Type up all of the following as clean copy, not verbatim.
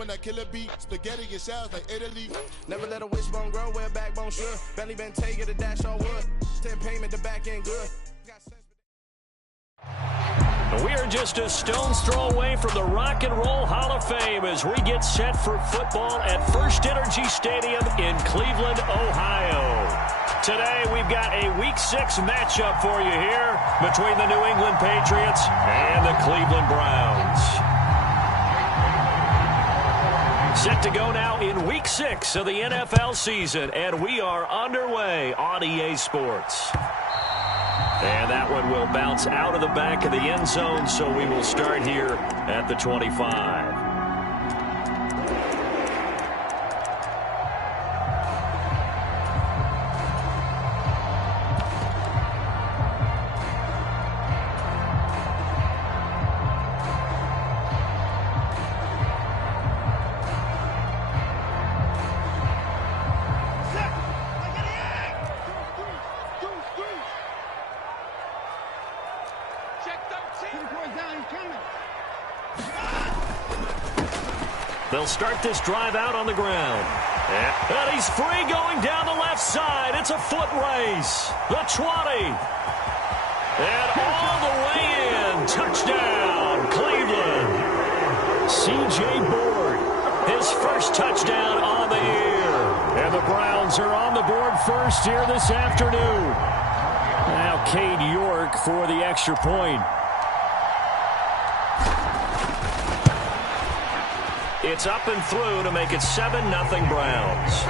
when that killer beat. Spaghetti get sounds like Italy. Never let a wishbone grow where a backbone should. Belly been taken to dash on wood. 10 payment, the back end good. We are just a stone's throw away from the Rock and Roll Hall of Fame as we get set for football at First Energy Stadium in Cleveland, Ohio. Today, we've got a Week 6 matchup for you here between the New England Patriots and the Cleveland Browns. Set to go now in Week 6 of the NFL season, and we are underway on EA Sports. And that one will bounce out of the back of the end zone, so we will start here at the 25. They'll start this drive out on the ground. And he's free going down the left side. It's a foot race. The 20. And all the way in. Touchdown, Cleveland. C.J. Board, his first touchdown on the year. And the Browns are on the board first here this afternoon. Now Cade York for the extra point. It's up and through to make it 7-0 Browns.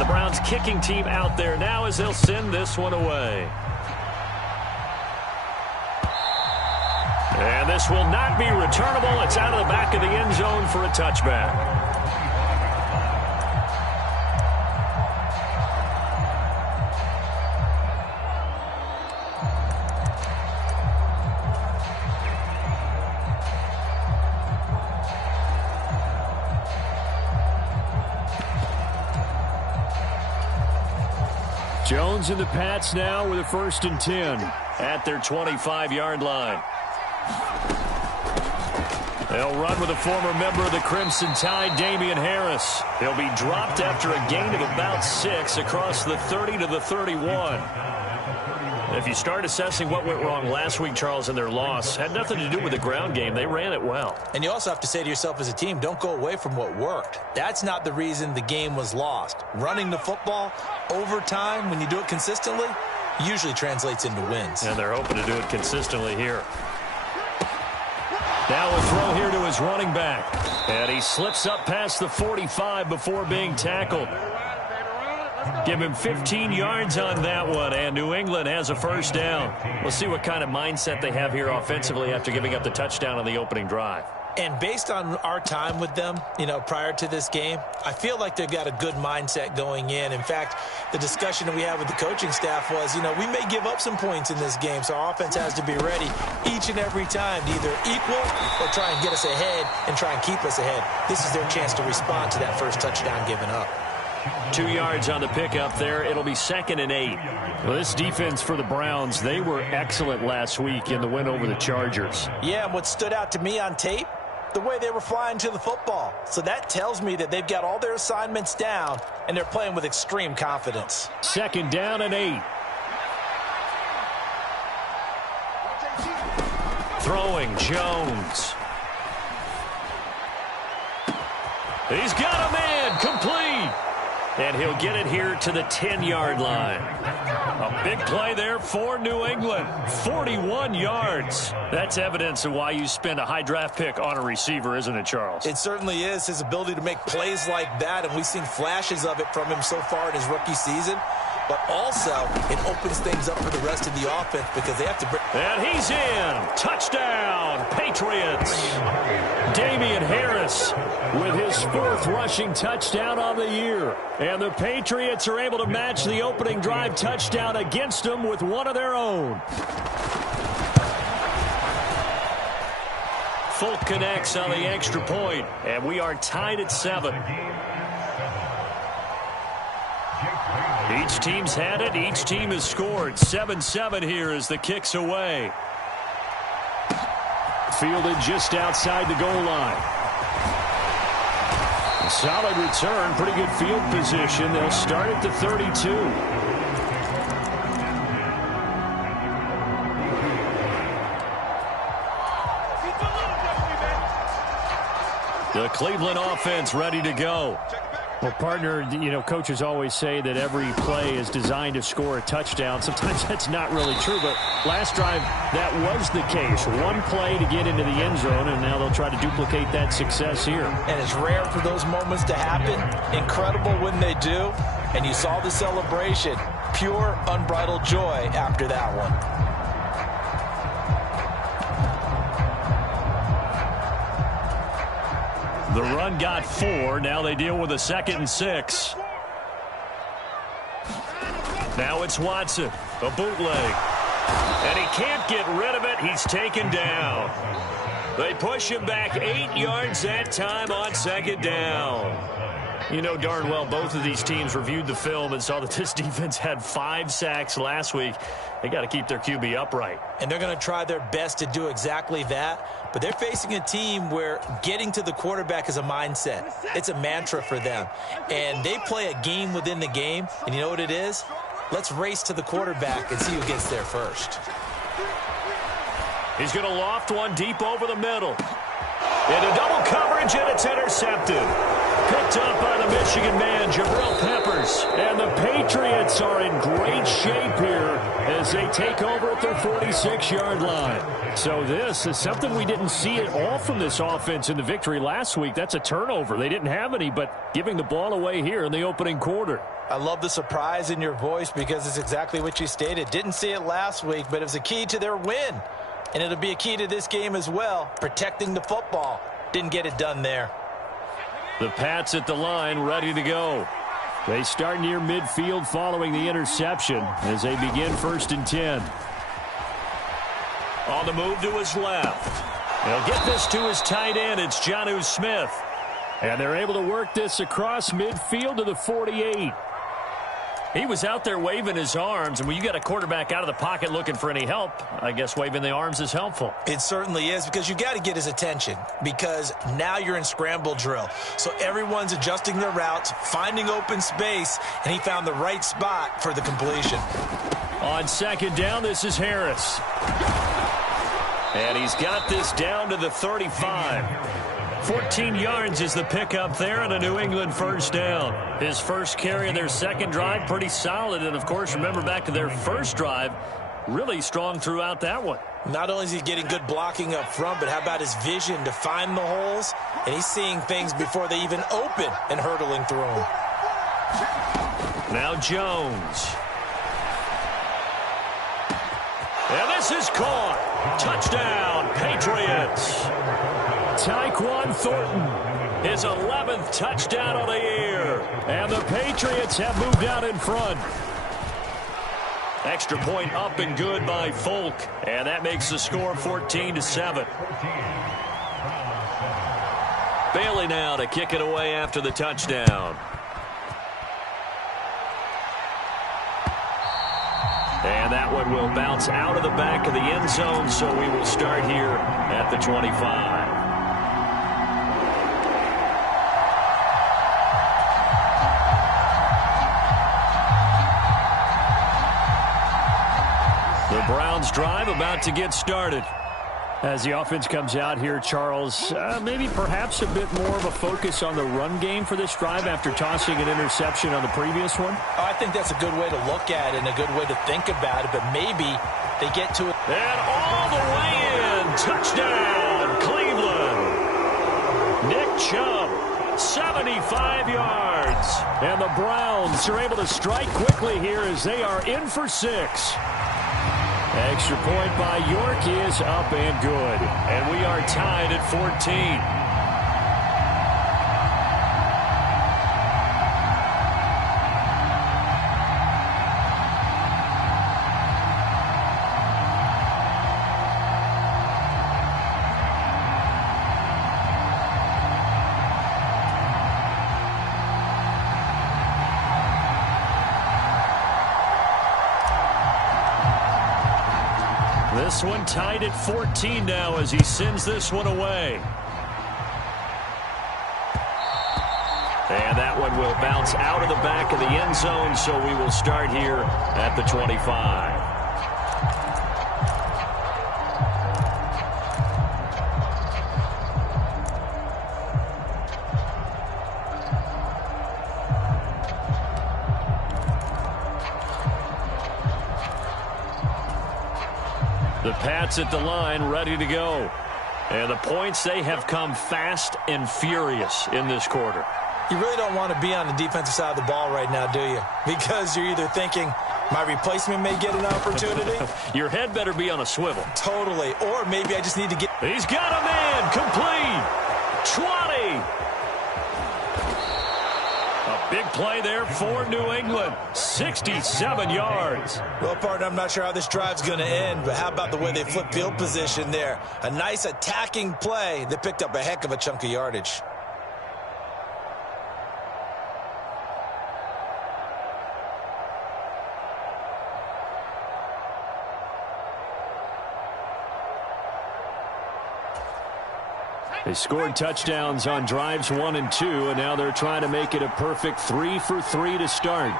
The Browns kicking team out there now as they'll send this one away. And this will not be returnable. It's out of the back of the end zone for a touchback. Jones and the Pats now with a 1st and 10 at their 25-yard line. They'll run with a former member of the Crimson Tide, Damian Harris. He'll be dropped after a gain of about 6 across the 30 to the 31. If you start assessing what went wrong last week, Charles, in their loss, had nothing to do with the ground game. They ran it well. And you also have to say to yourself as a team, don't go away from what worked. That's not the reason the game was lost. Running the football over time, when you do it consistently, usually translates into wins. And they're hoping to do it consistently here. Now a throw here to his running back. And he slips up past the 45 before being tackled. Give him 15 yards on that one, and New England has a 1st down. We'll see what kind of mindset they have here offensively after giving up the touchdown on the opening drive. And based on our time with them, prior to this game, I feel like they've got a good mindset going in. In fact, the discussion that we had with the coaching staff was, we may give up some points in this game, so our offense has to be ready each and every time to either equal or try and get us ahead and try and keep us ahead. This is their chance to respond to that first touchdown given up. 2 yards on the pickup there. It'll be 2nd and 8. Well, this defense for the Browns, they were excellent last week in the win over the Chargers. Yeah, and what stood out to me on tape, the way they were flying to the football. So that tells me that they've got all their assignments down, and they're playing with extreme confidence. 2nd down and 8. Throwing, Jones. He's got a man, complete. And he'll get it here to the 10-yard line. A big play there for New England. 41 yards. That's evidence of why you spend a high draft pick on a receiver, isn't it, Charles? It certainly is. His ability to make plays like that, and we've seen flashes of it from him so far in his rookie season. But also, it opens things up for the rest of the offense because they have to bring... And he's in. Touchdown, Patriots. Damian Harris with his 4th rushing touchdown on the year. And the Patriots are able to match the opening drive touchdown against them with one of their own. Folk connects on the extra point, and we are tied at 7. Each team's had it. Each team has scored. 7-7 here as the kick's away. Fielded just outside the goal line. A solid return. Pretty good field position. They'll start at the 32. The Cleveland offense ready to go. Well, partner, coaches always say that every play is designed to score a touchdown. Sometimes that's not really true, but last drive, that was the case. One play to get into the end zone, and now they'll try to duplicate that success here. And it's rare for those moments to happen. Incredible when they do. And you saw the celebration. Pure, unbridled joy after that one. The run got 4. Now they deal with a 2nd and 6. Now it's Watson. A bootleg. And he can't get rid of it. He's taken down. They push him back 8 yards that time on 2nd down. You know darn well both of these teams reviewed the film and saw that this defense had 5 sacks last week. They got to keep their QB upright. And they're going to try their best to do exactly that. But they're facing a team where getting to the quarterback is a mindset. It's a mantra for them. And they play a game within the game. And you know what it is? Let's race to the quarterback and see who gets there first. He's going to loft one deep over the middle. Into double coverage, and it's intercepted. Picked up by the Michigan man, Jabril Peppers. And the Patriots are in great shape here as they take over at their 46-yard line. So this is something we didn't see at all from this offense in the victory last week. That's a turnover. They didn't have any, but giving the ball away here in the opening quarter. I love the surprise in your voice because it's exactly what you stated. Didn't see it last week, but it was a key to their win. And it'll be a key to this game as well, protecting the football. Didn't get it done there. The Pats at the line, ready to go. They start near midfield following the interception as they begin 1st and 10. On the move to his left. He'll get this to his tight end. It's Jonnu Smith. And they're able to work this across midfield to the 48. He was out there waving his arms, and when you got a quarterback out of the pocket looking for any help, I guess waving the arms is helpful. It certainly is, because you got to get his attention, because now you're in scramble drill. So everyone's adjusting their routes, finding open space, and he found the right spot for the completion. On 2nd down, this is Harris. And he's got this down to the 35. 14 yards is the pickup there and a New England 1st down. His first carry of their 2nd drive, pretty solid. And, of course, remember back to their 1st drive, really strong throughout that one. Not only is he getting good blocking up front, but how about his vision to find the holes? And he's seeing things before they even open and hurtling through them. Now Jones. And this is caught. Touchdown, Patriots. Tyquan Thornton, his 11th touchdown of the year. And the Patriots have moved out in front. Extra point up and good by Folk. And that makes the score 14-7. Bailey now to kick it away after the touchdown. And that one will bounce out of the back of the end zone, so we will start here at the 25. The Browns drive about to get started. As the offense comes out here, Charles, maybe perhaps a bit more of a focus on the run game for this drive after tossing an interception on the previous one? I think that's a good way to look at it and a good way to think about it, but maybe they get to it. And all the way in. Touchdown, Cleveland. Nick Chubb, 75 yards. And the Browns are able to strike quickly here as they are in for 6. Extra point by York is up and good. And we are tied at 14. This one tied at 14 now as he sends this one away. And that one will bounce out of the back of the end zone, so we will start here at the 25. The Pats at the line, ready to go. And the points, they have come fast and furious in this quarter. You really don't want to be on the defensive side of the ball right now, do you? Because you're either thinking, my replacement may get an opportunity. Your head better be on a swivel. Totally. Or maybe I just need to get... He's got a man. Complete. 20. A big play there for New England. 67 yards. Well, partner, I'm not sure how this drive's going to end, but how about the way they flip field position there? A nice attacking play that picked up a heck of a chunk of yardage. They scored touchdowns on drives 1 and 2, and now they're trying to make it a perfect 3 for 3 to start.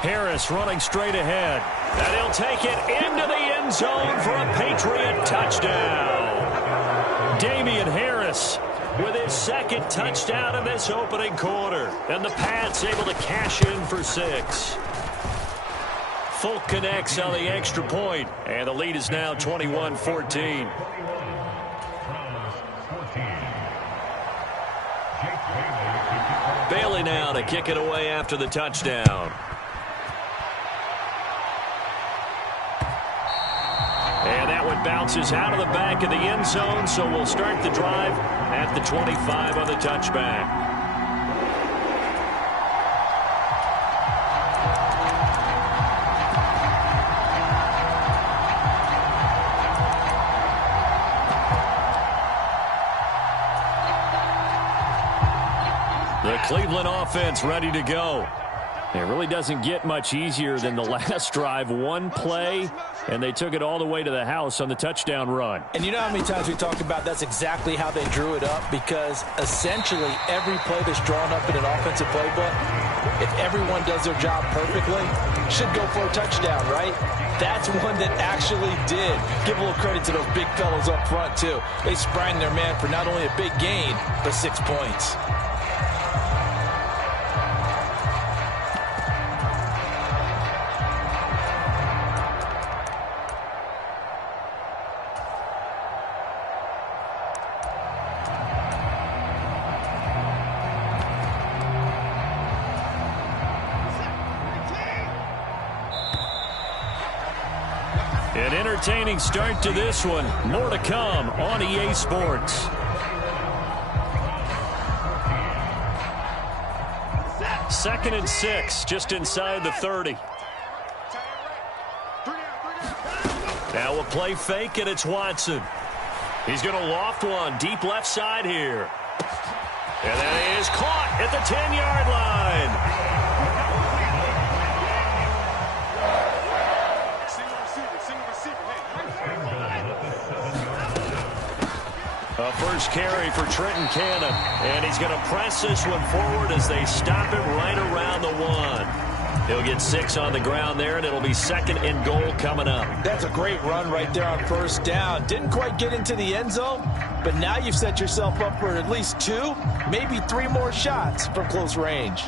Harris running straight ahead. And he'll take it into the end zone for a Patriot touchdown. Damian Harris with his second touchdown in this opening quarter. And the Pats able to cash in for 6. Folk connects on the extra point, and the lead is now 21-14. Bailey now to kick it away after the touchdown. And that one bounces out of the back of the end zone, so we'll start the drive at the 25 on the touchback. The Cleveland offense ready to go. It really doesn't get much easier than the last drive. One play, and they took it all the way to the house on the touchdown run. And you know how many times we talked about that's exactly how they drew it up, because essentially every play that's drawn up in an offensive playbook, if everyone does their job perfectly, should go for a touchdown, right? That's one that actually did. Give a little credit to those big fellows up front, too. They sprang their man for not only a big gain, but 6 points. An entertaining start to this one. More to come on EA Sports. Second and 6, just inside the 30. Now a play fake, and it's Watson. He's going to loft one deep left side here. And that is caught at the 10-yard line. A first carry for Trenton Cannon, and he's going to press this one forward as they stop it right around the 1. He'll get 6 on the ground there, and it'll be 2nd and goal coming up. That's a great run right there on first down. Didn't quite get into the end zone, but now you've set yourself up for at least 2, maybe 3 more shots from close range.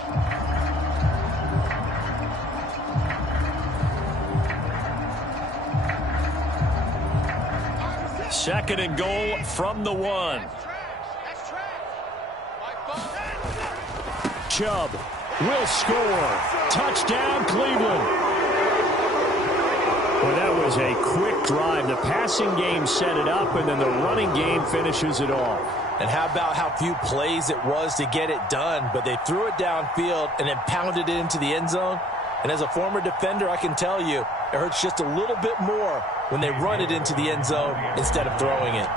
Second and goal from the 1. Chubb will score. Touchdown, Cleveland. Well, that was a quick drive. The passing game set it up, and then the running game finishes it off. And how about how few plays it was to get it done, but they threw it downfield and then pounded it into the end zone. And as a former defender, I can tell you, it hurts just a little bit more when they run it into the end zone instead of throwing it.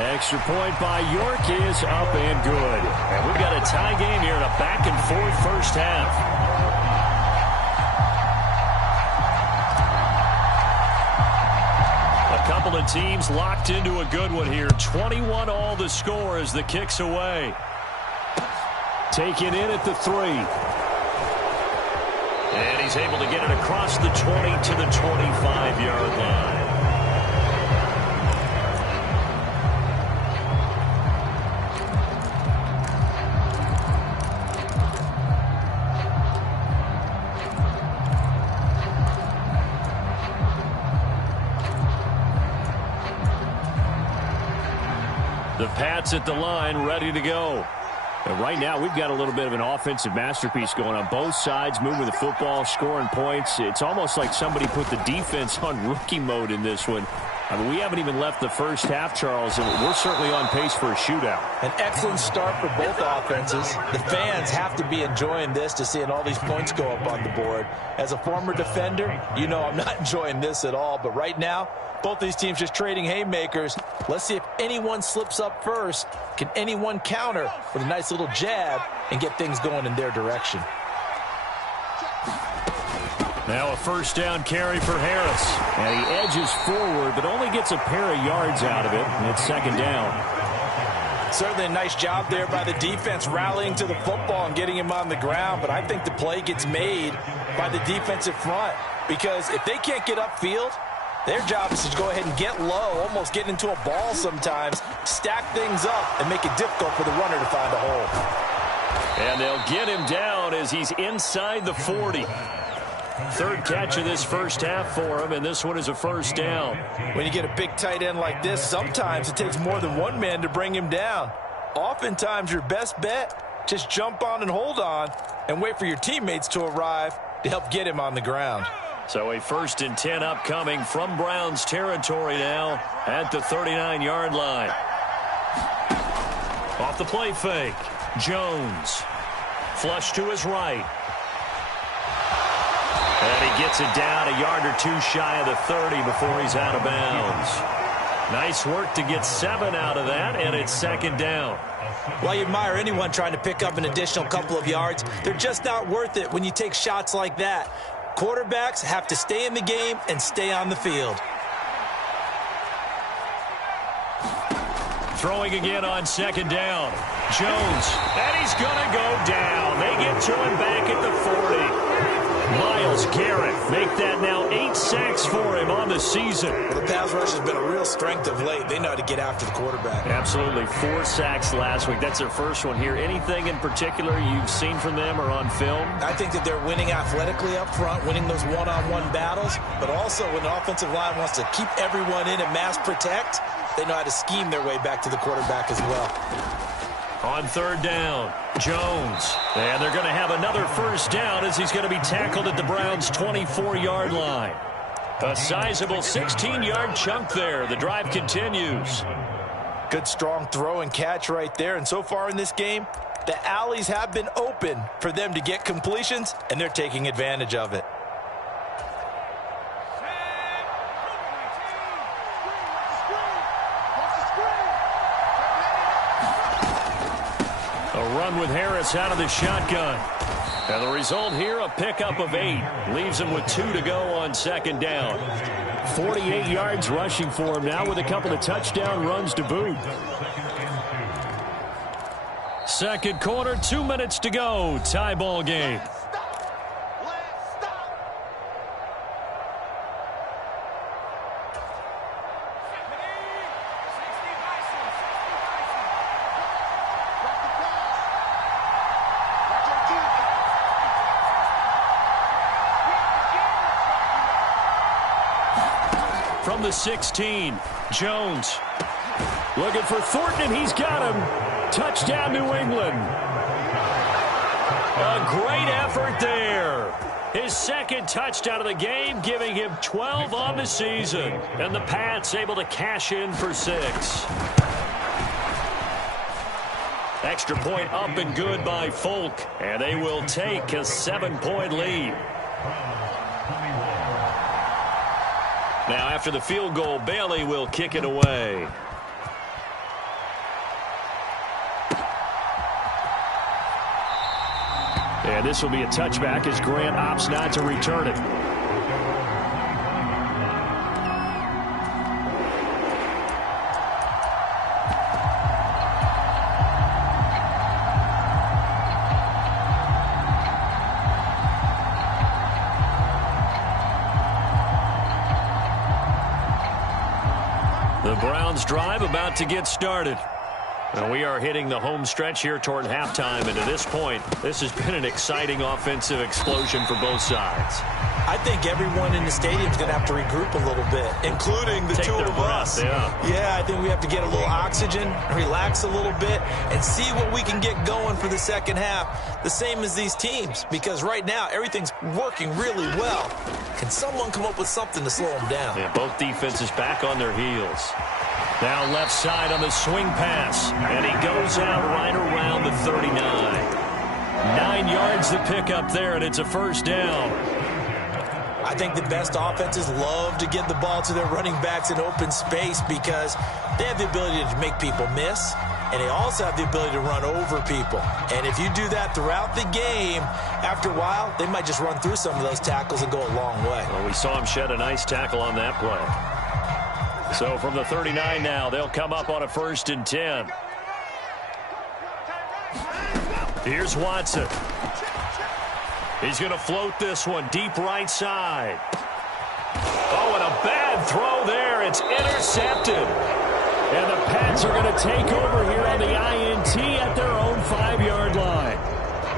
Extra point by York is up and good. And we've got a tie game here in a back-and-forth first half. A couple of teams locked into a good one here. 21-all the score as the kick's away. Taken in at the 3. And he's able to get it across the 20 to the 25-yard line. The Pats at the line, ready to go. And right now, we've got a little bit of an offensive masterpiece going on. Both sides moving the football, scoring points. It's almost like somebody put the defense on rookie mode in this one. I mean, we haven't even left the first half, Charles, and we're certainly on pace for a shootout. An excellent start for both offenses. The fans have to be enjoying this to seeing all these points go up on the board. As a former defender, you know I'm not enjoying this at all. But right now, both these teams just trading haymakers. Let's see if anyone slips up first. Can anyone counter with a nice little jab and get things going in their direction? Now a first down carry for Harris. And he edges forward, but only gets a pair of yards out of it. And it's second down. Certainly a nice job there by the defense rallying to the football and getting him on the ground. But I think the play gets made by the defensive front. Because if they can't get upfield, their job is to go ahead and get low, almost get into a ball sometimes, stack things up, and make it difficult for the runner to find a hole. And they'll get him down as he's inside the 40. Third catch of this first half for him, and this one is a first down. When you get a big tight end like this, sometimes it takes more than one man to bring him down. Oftentimes, your best bet, just jump on and hold on and wait for your teammates to arrive to help get him on the ground. So a 1st and 10 upcoming from Browns territory now at the 39-yard line. Off the play fake, Jones. Flush to his right. And he gets it down a yard or two shy of the 30 before he's out of bounds. Nice work to get 7 out of that, and it's second down. Well, you admire anyone trying to pick up an additional couple of yards. They're just not worth it when you take shots like that. Quarterbacks have to stay in the game and stay on the field. Throwing again on second down. Jones, and he's going to go down. They get to him back at the 40. Myles Garrett make that now 8 sacks for him on the season. Well, the pass rush has been a real strength of late. They know how to get after the quarterback. Absolutely. 4 sacks last week. That's their first one here. Anything in particular you've seen from them or on film? I think that they're winning athletically up front, winning those one-on-one battles, but also when the offensive line wants to keep everyone in and mass protect, they know how to scheme their way back to the quarterback as well. On third down, Jones. And they're going to have another first down as he's going to be tackled at the Browns' 24-yard line. A sizable 16-yard chunk there. The drive continues. Good, strong throw and catch right there. And so far in this game, the alleys have been open for them to get completions, and they're taking advantage of it. A run with Harris out of the shotgun. And the result here, a pickup of 8. Leaves him with 2 to go on second down. 48 yards rushing for him now with a couple of touchdown runs to boot. Second quarter, 2 minutes to go. Tie ball game. From the 16, Jones. Looking for Thornton, and he's got him. Touchdown, New England. A great effort there. His second touchdown of the game, giving him 12 on the season. And the Pats able to cash in for 6. Extra point up and good by Folk. And they will take a 7-point lead. Now, after the field goal, Bailey will kick it away. And this will be a touchback as Grant opts not to return it. The Browns drive about to get started. And we are hitting the home stretch here toward halftime. And to this point, this has been an exciting offensive explosion for both sides. I think everyone in the stadium is going to have to regroup a little bit, including the two of us. Yeah, I think we have to get a little oxygen, relax a little bit, and see what we can get going for the second half, the same as these teams, because right now everything's working really well. Can someone come up with something to slow them down? Yeah, both defenses back on their heels. Now left side on the swing pass, and he goes out right around the 39. 9 yards to pick up there, and it's a first down. I think the best offenses love to get the ball to their running backs in open space because they have the ability to make people miss, and they also have the ability to run over people. And if you do that throughout the game, after a while, they might just run through some of those tackles and go a long way. Well, we saw him shed a nice tackle on that play. So from the 39 now, they'll come up on a 1st and 10. Here's Watson. He's going to float this one deep right side. Oh, and a bad throw there. It's intercepted. And the Pats are going to take over here on the INT at their own 5-yard line.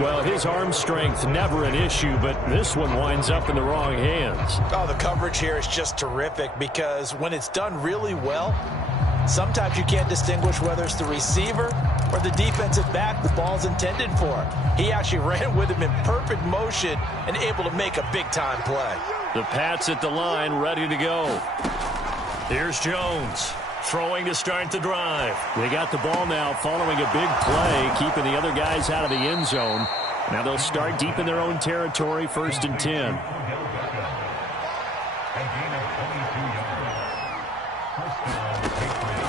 Well, his arm strength, never an issue, but this one winds up in the wrong hands. Oh, the coverage here is just terrific because when it's done really well, sometimes you can't distinguish whether it's the receiver or the defensive back the ball's intended for. He actually ran with him in perfect motion and able to make a big-time play. The Pats at the line, ready to go. Here's Jones. Throwing to start the drive. They got the ball now following a big play, keeping the other guys out of the end zone. Now they'll start deep in their own territory, 1st and 10.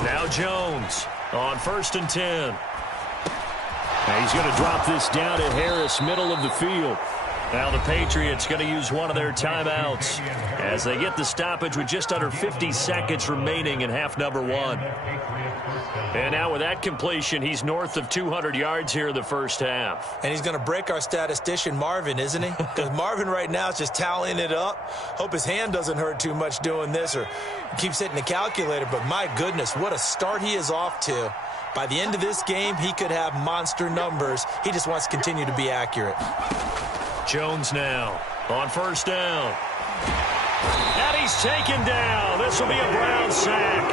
Now Jones on 1st and 10. Now he's going to drop this down to Harris, middle of the field. Now the Patriots going to use one of their timeouts as they get the stoppage with just under 50 seconds remaining in half number 1. And now with that completion, he's north of 200 yards here in the first half. And he's going to break our statistician, Marvin, isn't he? Because Marvin right now is just tallying it up. Hope his hand doesn't hurt too much doing this or keeps hitting the calculator. But my goodness, what a start he is off to. By the end of this game, he could have monster numbers. He just wants to continue to be accurate. Jones now on 1st down. And he's taken down. This will be a Brown sack.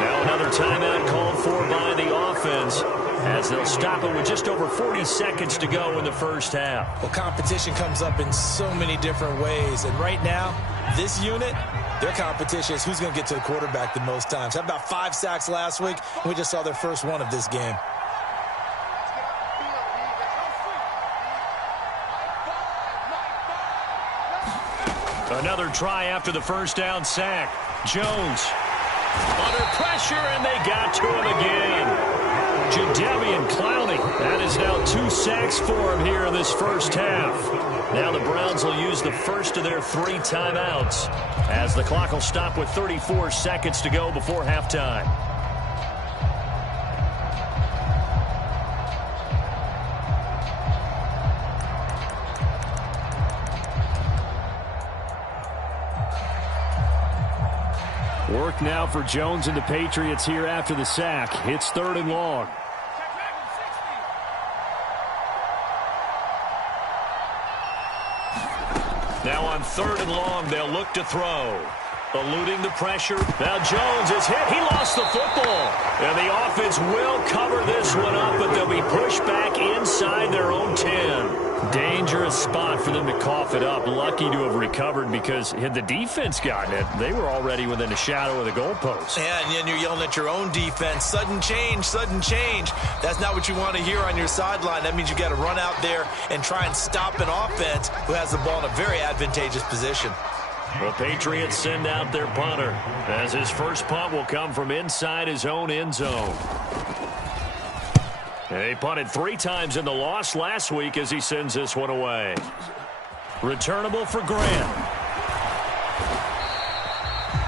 Now another timeout called for by the offense as they'll stop it with just over 40 seconds to go in the first half. Well, competition comes up in so many different ways. And right now, this unit, their competition is who's going to get to the quarterback the most times. Had about 5 sacks last week, and we just saw their first one of this game. Another try after the 1st down sack. Jones under pressure, and they got to him again. Jadeveon Clowney. That is now 2 sacks for him here in this first half. Now the Browns will use the first of their 3 timeouts as the clock will stop with 34 seconds to go before halftime. Work now for Jones and the Patriots here after the sack. It's 3rd and long. Now on 3rd and long, they'll look to throw. Eluding the pressure. Now Jones is hit. He lost the football. And the offense will cover this one up, but they'll be pushed back inside their own 10. Dangerous spot for them to cough it up. Lucky to have recovered because had the defense gotten it, they were already within a shadow of the goalpost. Yeah, and then you're yelling at your own defense. Sudden change, sudden change. That's not what you want to hear on your sideline. That means you've got to run out there and try and stop an offense who has the ball in a very advantageous position. The Patriots send out their punter as his first punt will come from inside his own end zone. He punted 3 times in the loss last week as he sends this one away. Returnable for Grant.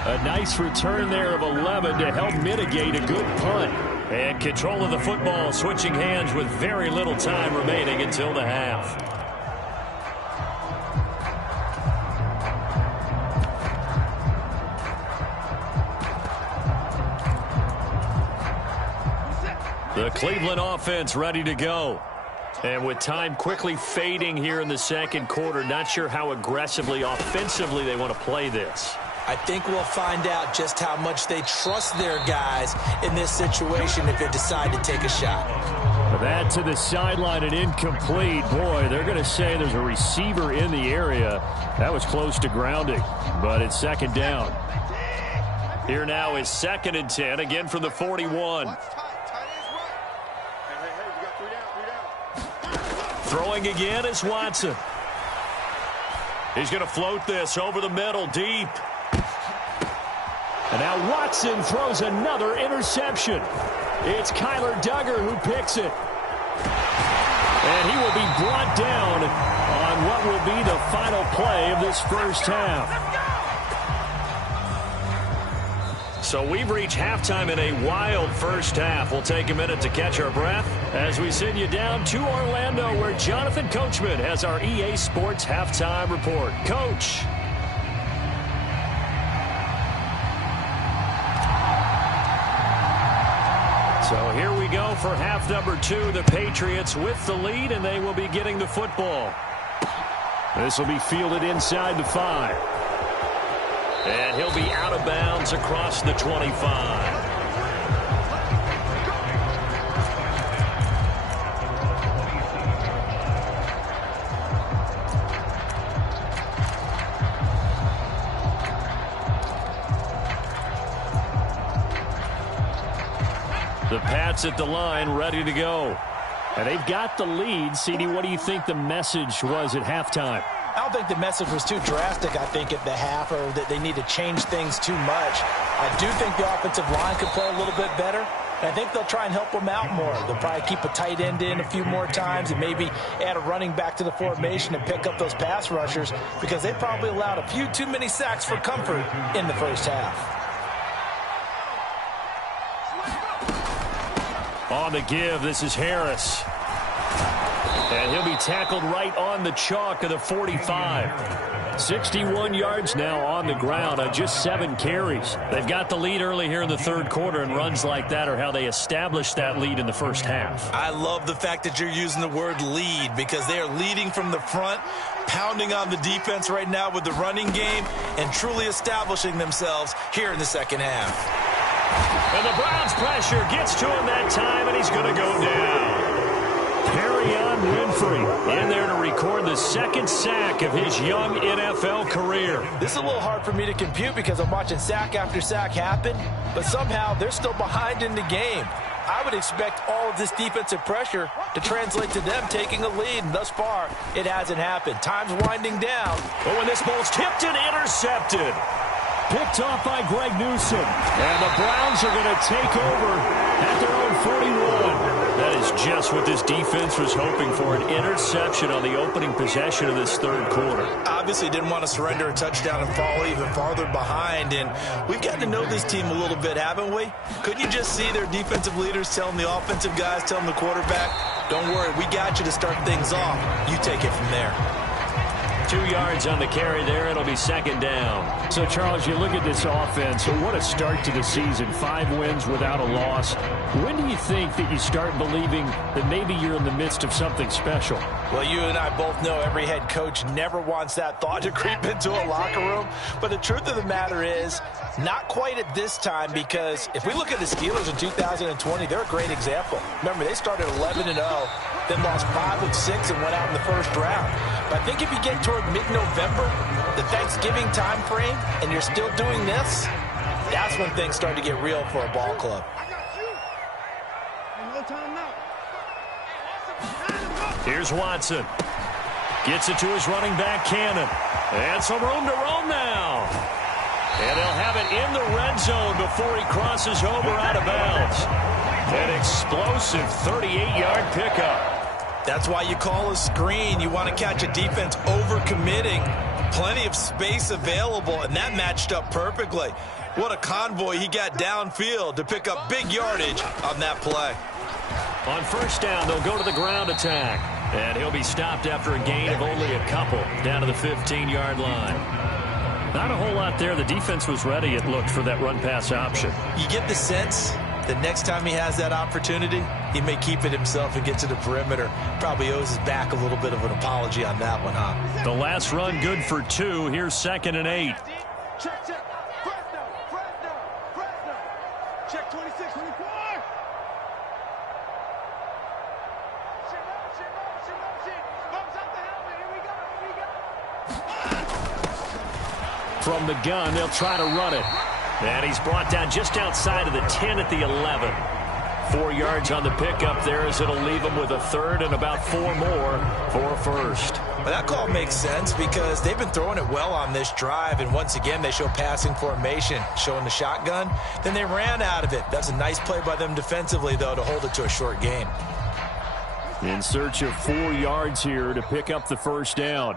A nice return there of 11 to help mitigate a good punt. And control of the football, switching hands with very little time remaining until the half. The Cleveland offense ready to go. And with time quickly fading here in the second quarter, not sure how aggressively, offensively they want to play this. I think we'll find out just how much they trust their guys in this situation if they decide to take a shot. That to the sideline and incomplete. Boy, they're going to say there's a receiver in the area. That was close to grounding, but it's second down. Here now is 2nd and 10, again from the 41. Throwing again is Watson. He's going to float this over the middle, deep. And now Watson throws another interception. It's Kyler Duggar who picks it. And he will be brought down on what will be the final play of this first half. So we've reached halftime in a wild first half. We'll take a minute to catch our breath as we send you down to Orlando, where Jonathan Coachman has our EA Sports halftime report. Coach. So here we go for half number 2. The Patriots with the lead, and they will be getting the football. This will be fielded inside the 5. And he'll be out of bounds across the 25. The Pats at the line, ready to go. And they've got the lead. CD, what do you think the message was at halftime? I don't think the message was too drastic, I think, at the half, or that they need to change things too much. I do think the offensive line could play a little bit better. And I think they'll try and help them out more. They'll probably keep a tight end in a few more times and maybe add a running back to the formation and pick up those pass rushers, because they probably allowed a few too many sacks for comfort in the first half. On the give, this is Harris. And he'll be tackled right on the chalk of the 45. 61 yards now on the ground on just 7 carries. They've got the lead early here in the third quarter, and runs like that are how they established that lead in the first half. I love the fact that you're using the word lead, because they are leading from the front, pounding on the defense right now with the running game, and truly establishing themselves here in the second half. And the Browns' pressure gets to him that time, and he's going to go down. Perrion Winfrey in there to record the 2nd sack of his young NFL career. This is a little hard for me to compute, because I'm watching sack after sack happen, but somehow they're still behind in the game. I would expect all of this defensive pressure to translate to them taking a lead, and thus far, it hasn't happened. Time's winding down. But when this ball's tipped and intercepted. Picked off by Greg Newsome. And the Browns are going to take over at their own 41. That is just what this defense was hoping for, an interception on the opening possession of this third quarter. Obviously didn't want to surrender a touchdown and fall even farther behind, and we've gotten to know this team a little bit, haven't we? Couldn't you just see their defensive leaders telling the offensive guys, telling the quarterback, don't worry, we got you to start things off. You take it from there. 2 yards on the carry there. It'll be 2nd down. So, Charles, you look at this offense. So what a start to the season. 5 wins without a loss. When do you think that you start believing that maybe you're in the midst of something special? Well, you and I both know every head coach never wants that thought to creep into a locker room. But the truth of the matter is, not quite at this time, because if we look at the Steelers in 2020, they're a great example. Remember, they started 11-0, then lost 5 of 6 and went out in the first round. But I think if you get toward mid-November, the Thanksgiving time frame, and you're still doing this, that's when things start to get real for a ball club. Here's Watson. Gets it to his running back, Cannon. And some room to roam now. And he'll have it in the red zone before he crosses over out of bounds. An explosive 38-yard pickup. That's why you call a screen. You want to catch a defense overcommitting. Plenty of space available, and that matched up perfectly. What a convoy he got downfield to pick up big yardage on that play. On first down, they'll go to the ground attack. And he'll be stopped after a gain of only a couple down to the 15-yard line. Not a whole lot there. The defense was ready, it looked, for that run-pass option. You get the sense that next time he has that opportunity, he may keep it himself and get to the perimeter. Probably owes his back a little bit of an apology on that one, huh? The last run good for 2. Here's 2nd and 8. Check. Fresno. Check 26, 24. From the gun, they'll try to run it. And he's brought down just outside of the 10 at the 11. 4 yards on the pickup there as it'll leave him with a third and about 4 more for a first. But that call makes sense because they've been throwing it well on this drive, and once again they show passing formation, showing the shotgun. Then they ran out of it. That's a nice play by them defensively, though, to hold it to a short gain. In search of 4 yards here to pick up the first down.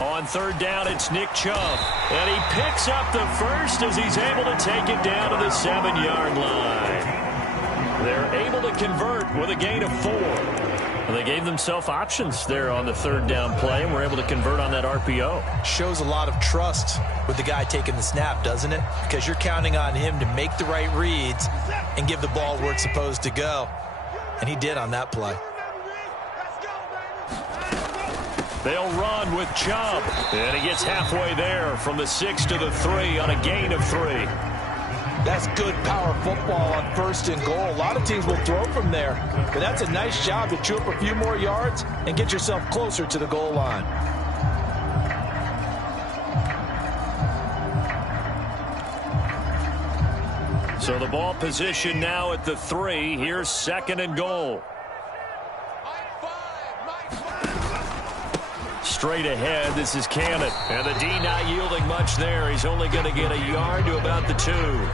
On third down, it's Nick Chubb. And he picks up the first as he's able to take it down to the 7-yard line. They're able to convert with a gain of 4. And they gave themselves options there on the third down play and were able to convert on that RPO. Shows a lot of trust with the guy taking the snap, doesn't it? Because you're counting on him to make the right reads and give the ball where it's supposed to go. And he did on that play. They'll run with Chubb. And he gets halfway there from the 6 to the 3 on a gain of 3. That's good power football on 1st and goal. A lot of teams will throw from there. But that's a nice job to chew up a few more yards and get yourself closer to the goal line. So the ball position now at the 3. Here's 2nd and goal. Straight ahead, this is Cannon. And the D not yielding much there. He's only going to get a yard to about the 2.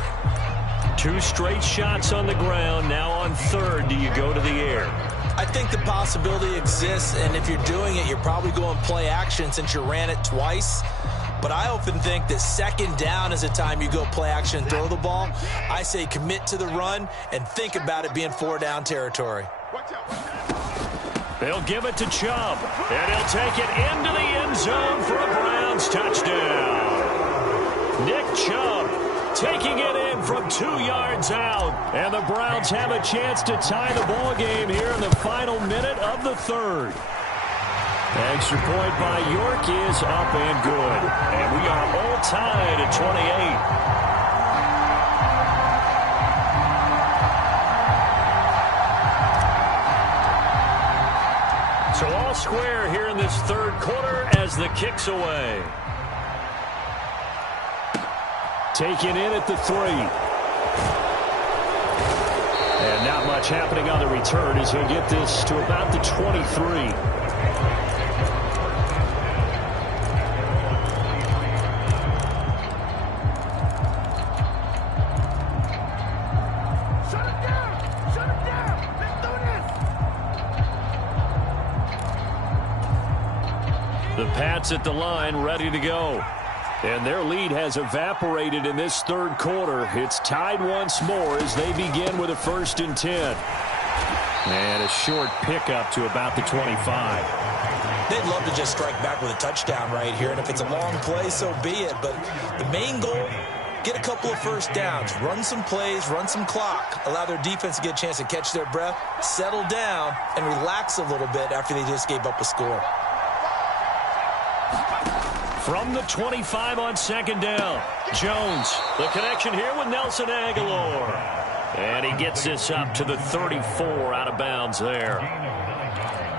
2 straight shots on the ground. Now on third, do you go to the air? I think the possibility exists, and if you're doing it, you're probably going play action since you ran it twice. But I often think that 2nd down is a time you go play action and throw the ball. I say commit to the run and think about it being 4-down territory. They'll give it to Chubb, and he'll take it into the end zone for a Browns touchdown. Nick Chubb taking it in from 2 yards out, and the Browns have a chance to tie the ball game here in the final minute of the 3rd. Extra point by York is up and good, and we are all tied at 28. So all square here in this 3rd quarter as the kick's away. Taken in at the 3. And not much happening on the return as he'll get this to about the 23. The Pats at the line, ready to go. And their lead has evaporated in this 3rd quarter. It's tied once more as they begin with a 1st and 10. And a short pickup to about the 25. They'd love to just strike back with a touchdown right here, and if it's a long play, so be it. But the main goal, get a couple of 1st downs, run some plays, run some clock, allow their defense to get a chance to catch their breath, settle down, and relax a little bit after they just gave up a score. From the 25 on 2nd down, Jones, the connection here with Nelson Aguilar. And he gets this up to the 34 out of bounds there.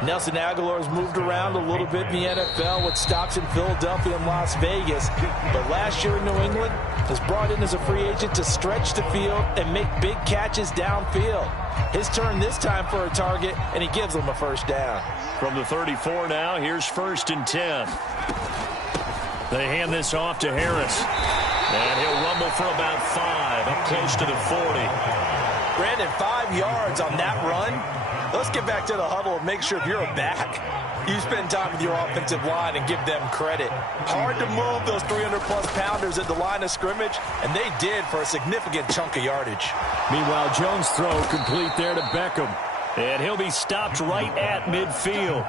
Nelson Aguilar's moved around a little bit in the NFL with stops in Philadelphia and Las Vegas. But last year in New England was brought in as a free agent to stretch the field and make big catches downfield. His turn this time for a target, and he gives them a 1st down. From the 34 now, here's 1st and 10. They hand this off to Harris. And he'll rumble for about 5, up close to the 40. Brandon, 5 yards on that run. Let's get back to the huddle and make sure if you're a back, you spend time with your offensive line and give them credit. Hard to move those 300-plus pounders at the line of scrimmage, and they did for a significant chunk of yardage. Meanwhile, Jones' throw complete there to Beckham. And he'll be stopped right at midfield.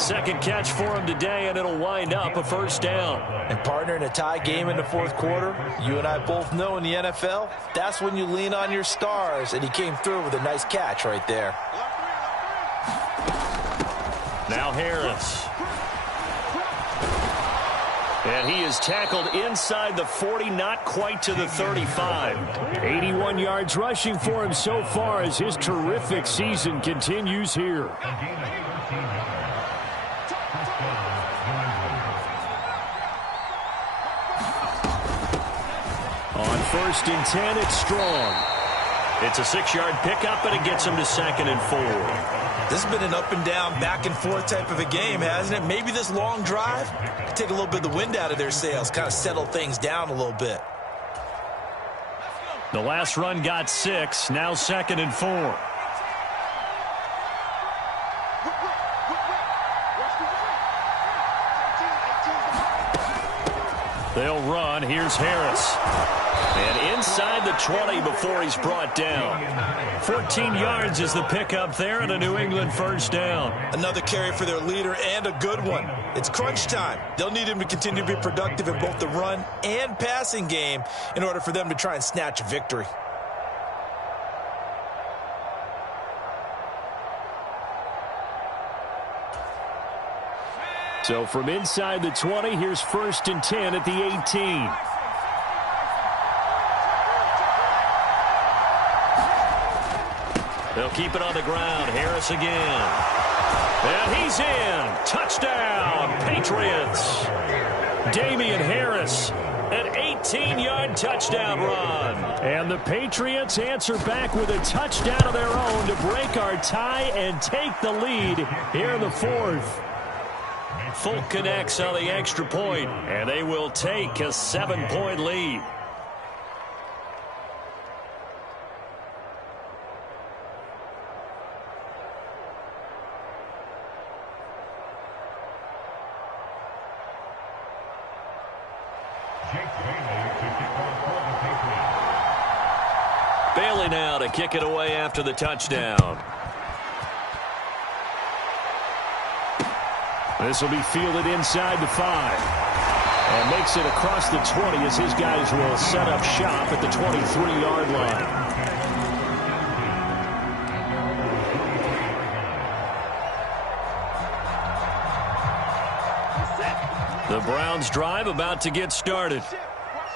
Second catch for him today, and it'll wind up a first down. And partner, in a tie game in the fourth quarter, you and I both know in the NFL, that's when you lean on your stars, and he came through with a nice catch right there. Now Harris. And he is tackled inside the 40, not quite to the 35. 81 yards rushing for him so far as his terrific season continues here. On 1st and 10, it's Strong. It's a 6-yard pickup, and it gets him to 2nd and 4. This has been an up-and-down, back-and-forth type of a game, hasn't it? Maybe this long drive can take a little bit of the wind out of their sails, kind of settle things down a little bit. The last run got 6, now 2nd and 4. They'll run. Here's Harris. And inside the 20 before he's brought down. 14 yards is the pickup there, and a New England first down. Another carry for their leader, and a good one. It's crunch time. They'll need him to continue to be productive in both the run and passing game in order for them to try and snatch a victory. So from inside the 20, here's 1st and 10 at the 18. They'll keep it on the ground. Harris again. And he's in. Touchdown, Patriots. Damian Harris, an 18-yard touchdown run. And the Patriots answer back with a touchdown of their own to break our tie and take the lead here in the 4th. Folk connects on the extra point, and they will take a 7-point lead. Bailey now to kick it away after the touchdown. This will be fielded inside the 5. And makes it across the 20 as his guys will set up shop at the 23-yard line. The Browns drive about to get started.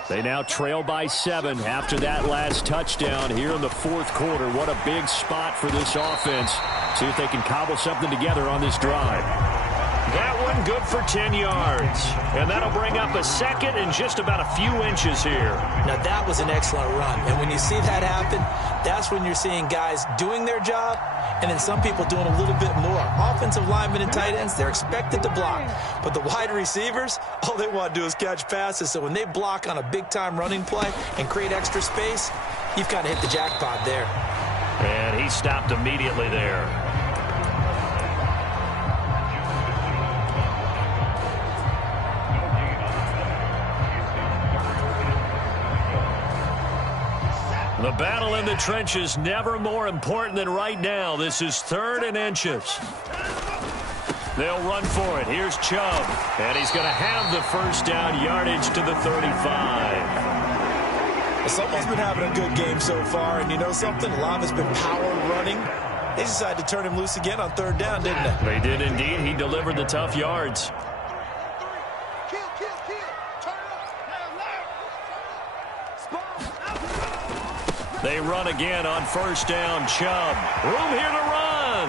They now trail by 7 after that last touchdown here in the 4th quarter. What a big spot for this offense. See if they can cobble something together on this drive. That one good for 10 yards. And that'll bring up a second and just about a few inches here. Now, that was an excellent run. And when you see that happen, that's when you're seeing guys doing their job and then some people doing a little bit more. Offensive linemen and tight ends, they're expected to block. But the wide receivers, all they want to do is catch passes. So when they block on a big-time running play and create extra space, you've kind of hit the jackpot there. And he stopped immediately there. The battle in the trenches never more important than right now. This is 3rd and inches. They'll run for it. Here's Chubb. And he's going to have the first down, yardage to the 35. Well, someone's been having a good game so far. And you know something? A lot of it's been power running. They decided to turn him loose again on 3rd down, didn't they? They did indeed. He delivered the tough yards. They run again on 1st down. Chubb. Room here to run.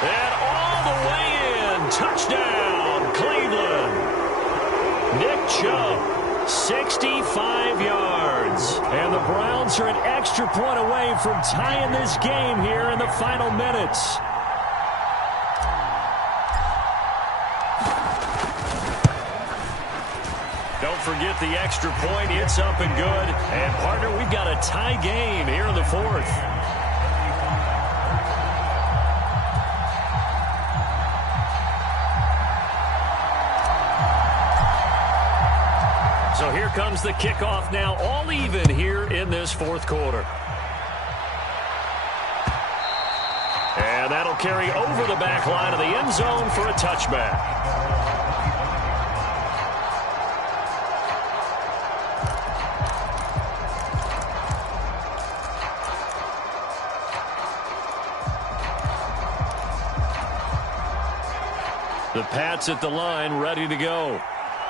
And all the way in. Touchdown, Cleveland. Nick Chubb, 65 yards. And the Browns are an extra point away from tying this game here in the final minutes. forget the extra point. It's up and good. And, partner, we've got a tie game here in the fourth. So here comes the kickoff now, all even here in this fourth quarter. And that'll carry over the back line of the end zone for a touchback. The Pats at the line, ready to go.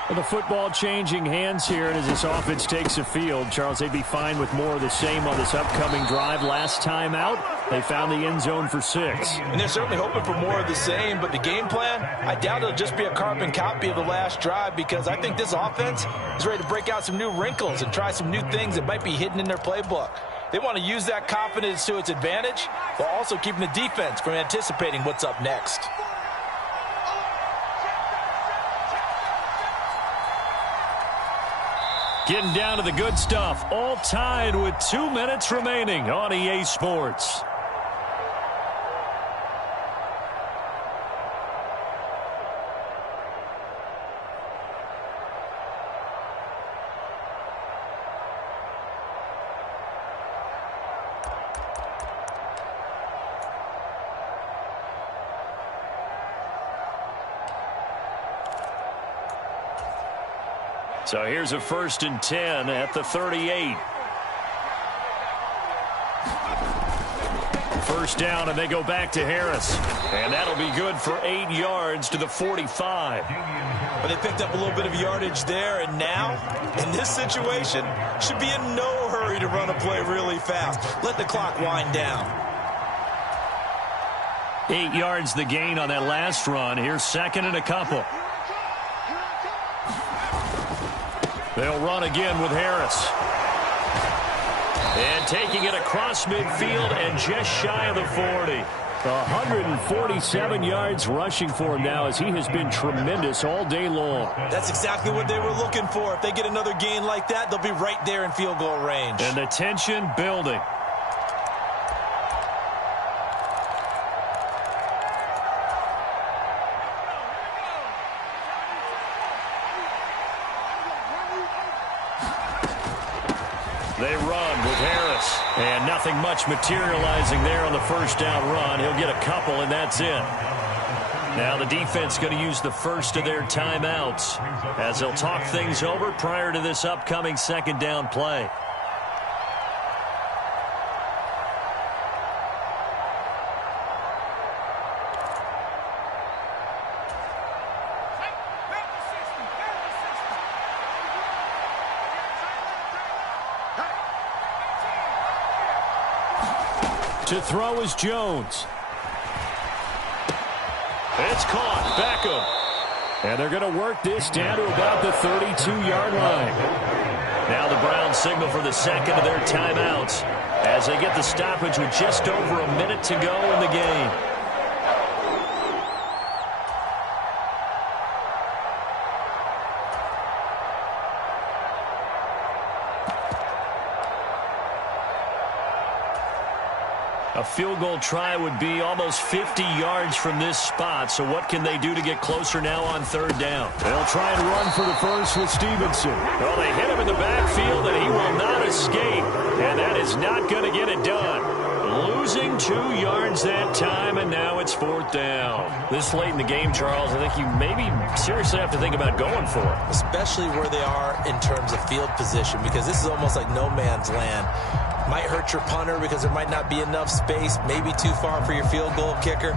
Well, the football changing hands here, and as this offense takes the field, Charles, they'd be fine with more of the same on this upcoming drive. Last time out, they found the end zone for 6. And they're certainly hoping for more of the same, but the game plan, I doubt it'll just be a carbon copy of the last drive, because I think this offense is ready to break out some new wrinkles and try some new things that might be hidden in their playbook. They want to use that confidence to its advantage, while also keeping the defense from anticipating what's up next. Getting down to the good stuff, all tied with 2 minutes remaining on EA Sports. So here's a 1st and 10 at the 38. First down, and they go back to Harris. And that'll be good for 8 yards to the 45. But they picked up a little bit of yardage there, and now, in this situation, should be in no hurry to run a play really fast. Let the clock wind down. 8 yards the gain on that last run. Here's 2nd and a couple. They'll run again with Harris. And taking it across midfield and just shy of the 40. 147 yards rushing for him now, as he has been tremendous all day long. That's exactly what they were looking for. If they get another gain like that, they'll be right there in field goal range. And the tension building. They run with Harris. And nothing much materializing there on the first down run. He'll get a couple, and that's it. Now the defense going to use the first of their timeouts as they'll talk things over prior to this upcoming 2nd down play. To throw is Jones. It's caught. Beckham. And they're going to work this down to about the 32-yard line. Now the Browns signal for the 2nd of their timeouts as they get the stoppage with just over a minute to go in the game. A field goal try would be almost 50 yards from this spot. So what can they do to get closer now on 3rd down? They'll try and run for the first with Stevenson. Well, they hit him in the backfield, and he will not escape. And that is not going to get it done. Losing 2 yards that time, and now it's 4th down. This late in the game, Charles, I think you maybe seriously have to think about going for it. Especially where they are in terms of field position, because this is almost like no man's land. Might hurt your punter because there might not be enough space, maybe too far for your field goal kicker.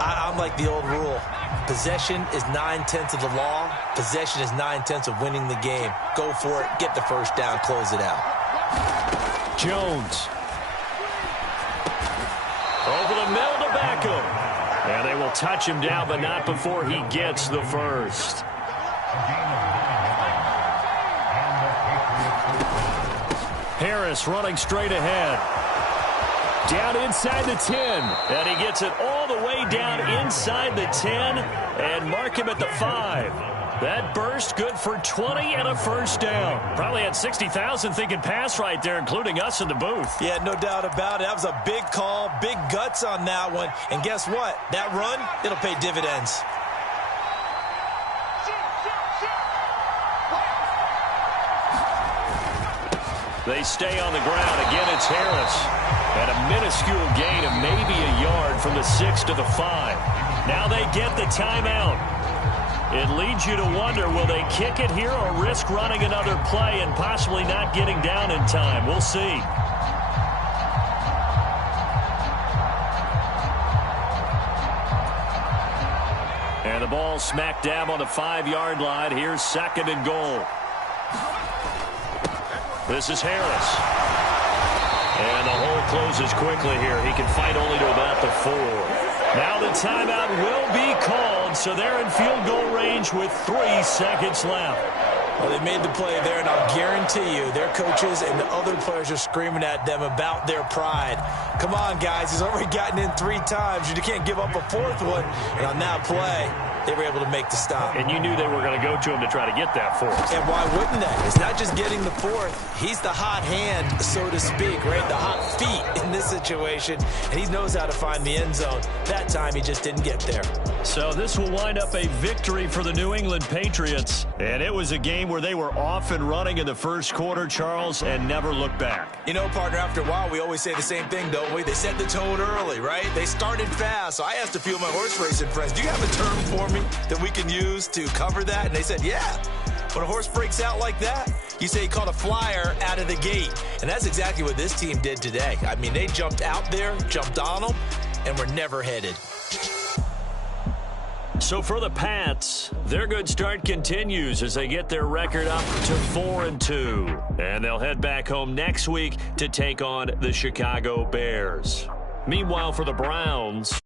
I'm like the old rule. Possession is 9/10 of the law. Possession is 9/10 of winning the game. Go for it. Get the first down. Close it out. Jones. Over the middle to Beckham. And they will touch him down, but not before he gets the first. Harris running straight ahead. Down inside the 10. And he gets it all the way down inside the 10 and mark him at the 5. That burst good for 20 and a first down. Probably had 60,000 thinking pass right there, including us in the booth. Yeah, no doubt about it. That was a big call, big guts on that one. And guess what? That run, it'll pay dividends. They stay on the ground. Again, it's Harris. And a minuscule gain of maybe a yard from the 6 to the 5. Now they get the timeout. It leads you to wonder, will they kick it here or risk running another play and possibly not getting down in time? We'll see. And the ball smack dab on the 5-yard line. Here's 2nd and goal. This is Harris. And the hole closes quickly here. He can fight only to about the 4. Now the timeout will be called, so they're in field goal range with 3 seconds left. Well, they made the play there, and I'll guarantee you their coaches and the other players are screaming at them about their pride. Come on, guys. He's already gotten in 3 times. You can't give up a 4th one. And on that play, they were able to make the stop. And you knew they were going to go to him to try to get that 4th. And why wouldn't they? It's not just getting the 4th. He's the hot hand, so to speak, right? The hot feet in this situation. And he knows how to find the end zone. That time, he just didn't get there. So this will wind up a victory for the New England Patriots. And it was a game where they were off and running in the first quarter, Charles, and never looked back. You know, partner, after a while, we always say the same thing, don't we? They set the tone early, right? They started fast. So I asked a few of my horse racing friends, do you have a term for me that we can use to cover that? And they said, yeah. When a horse breaks out like that, you say he caught a flyer out of the gate. And that's exactly what this team did today. I mean, they jumped out there, jumped on them, and were never headed. So for the Pats, their good start continues as they get their record up to 4-2. And they'll head back home next week to take on the Chicago Bears. Meanwhile, for the Browns...